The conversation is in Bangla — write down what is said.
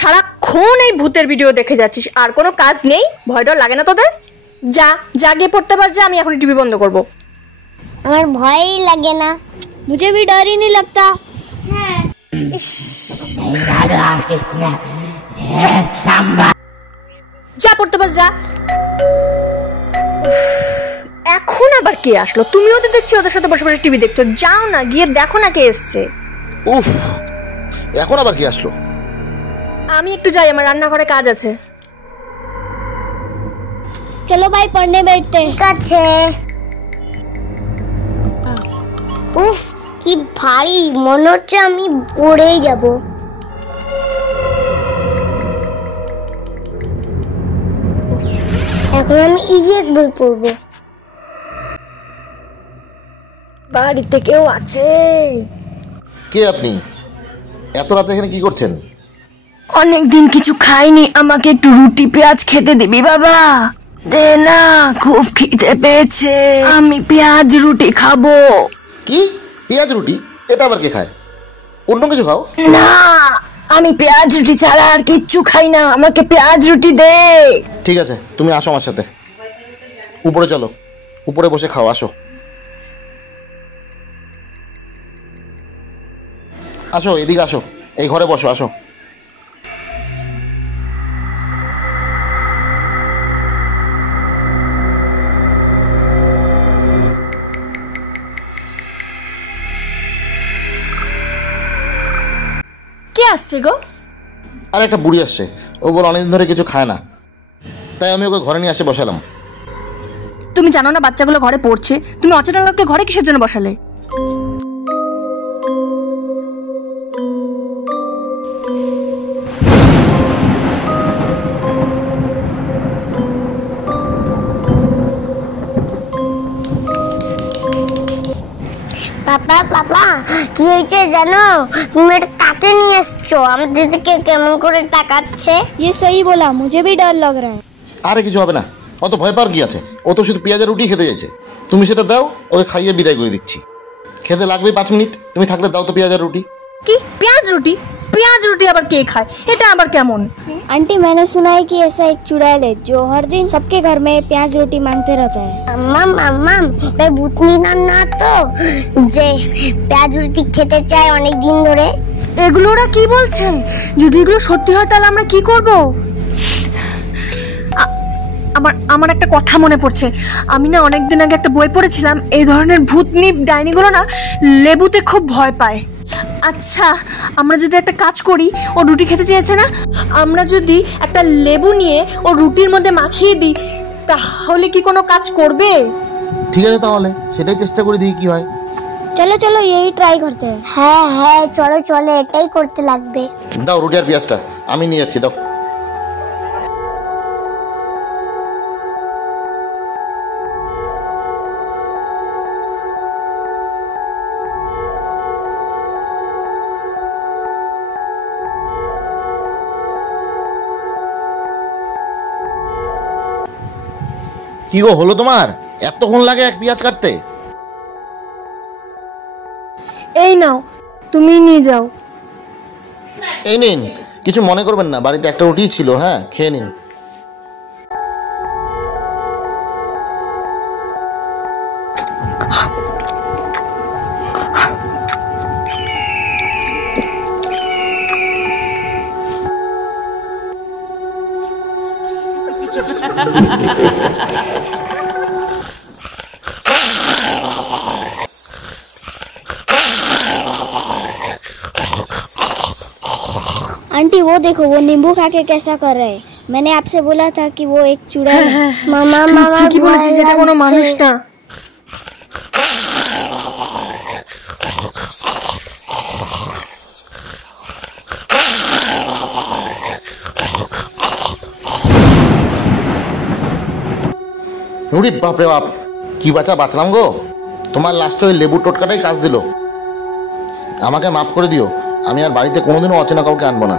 সারাক্ষণ এই ভূতের ভিডিও দেখে যাচ্ছিস, আর কোনো কাজ নেই? ভয় ডর লাগে না তোদের? যা যা গিয়ে পড়তে পার, যা। আমি এখন টিভি বন্ধ করব। আমার ভয়ই লাগে না। मुझे भी डर ही नहीं लगता। যা পড়তে পার, যা। এখন আবার কে আসলো? তুমিও তো দেখছি ওদের সাথে বসে বসে টিভি দেখছো। যাও না, গিয়ে দেখো না কে এসছে। উফ, এখন আবার কি আসলো? আমি একটু যাই, আমার রান্নাঘরে কাজ আছে। चलो भाई पढ़ने बैठते हैं। ठीक আছে। উফ, কি ভারী, মনে হচ্ছে আমি পড়েই যাব। এখন আমি ইভিএস বই পড়ব। বাড়িতে কেউ আছে? কে আপনি? এত রাতে এখানে কি করছেন? অনেকদিন কিছু খাইনি, আমাকে একটু রুটি পেঁয়াজ খেতে দিবি বাবা? দে না, খুব খিদে পেয়েছে, আমি পেঁয়াজ রুটি খাবো। কি পেঁয়াজ রুটি? এটা আবার কে খায়? অন্য কিছু খাও না, আমি পেঁয়াজ রুটি ছাড়া আর কিচ্ছু খাই না, আমাকে পেঁয়াজ রুটি দে। ঠিক আছে, তুমি আসো আমার সাথে, উপরে চলো, উপরে বসে খাও, আসো আসো, এদিকে আসো, এই ঘরে বসো, আসো। কে আসছে গো? আর একটা বুড়ি আসছে, ও বলে অনেকদিন ধরে কিছু খায় না, তাই আমি ওকে ঘরে নিয়ে আসে বসালাম। তুমি জানো না বাচ্চাগুলো ঘরে পড়ছে? তুমি অচেনা লোককে ঘরে কিসের জন্য বসালে? পাপা পাপা, কি হয়েছে জানো? তুমি একটা কাকে নিয়ে এসছো, আমাদের দিকে কেমন করে তাকাচ্ছে। ये सही बोला, मुझे भी डर लग रहा है। আরে কিছু হবে না, অত ভয় পাওয়ার কি আছে? ও তো শুধু পেঁয়াজের রুটি খেতে চাইছে, তুমি সেটা দাও, ওকে খাইয়ে বিদায় করে দিচ্ছি। খেতে লাগবে 5 মিনিট, তুমি থাকলে দাও তো পেঁয়াজের রুটি। কি পেঁয়াজ রুটি? পেঁয়াজ রুটি আবার কে খায়? এটা আবার কেমন? आंटी, मैंने सुना है कि ऐसा एक चुड़ैल है जो हर दिन सबके घर में प्याज रोटी मांगते रहता है। মাম মাম, তাই ভূতনি না তো যে পেঁয়াজ রুটি খেতে চায় অনেক দিন ধরে। এগুলো ওরা কি বলছে? যদি এগুলো সত্যি হয় তাহলে আমরা কি করব? আমার একটা কথা মনে পড়ছে। আমি না অনেকদিন আগে একটা বই পড়েছিলাম, এই ধরনের ভূতনি ডাইনিগুলো না লেবুতে খুব ভয় পায়। আচ্ছা, আমরা যদি একটা কাজ করি, ও রুটি খেতে চেয়েছে না, আমরা যদি একটা লেবু নিয়ে ও রুটির মধ্যে মাখিয়ে দিই, তাহলে কি কোনো কাজ করবে? ঠিক আছে, তাহলে সেটাই চেষ্টা করে দেখি কি হয়। चलो चलो यही ट्राई करते हैं। হ্যাঁ হ্যাঁ, চলো চলো, এটাই করতে লাগবে। দাও রুটি আর পেঁয়াজটা, আমি নিয়ে যাচ্ছি, দাও। কি গো, হলো তোমার? এতক্ষণ লাগে এক পেঁয়াজ কাটতে? এই নাও, তুমি নিয়ে যাও। এই নিন, কিছু মনে করবেন না, বাড়িতে একটা রুটি ছিল, হ্যাঁ খেয়ে নিন। आंटी वो देखो, वो नींबू खा के कैसा कर रहा है। मैंने आपसे बोला था कि वो एक चुड़ैल है। মামা মামা, ঠিকই বলেছিস, এটা কোনো মানুষ না। রুটি, বাপরে বাপ, কি বাঁচলাম গো। তোমার লাস্টে ওই লেবুর টোটকাটাই কাজ দিল। আমাকে মাফ করে দিও, আমি আর বাড়িতে কোনোদিনও অচেনা কাউকে আনবো না।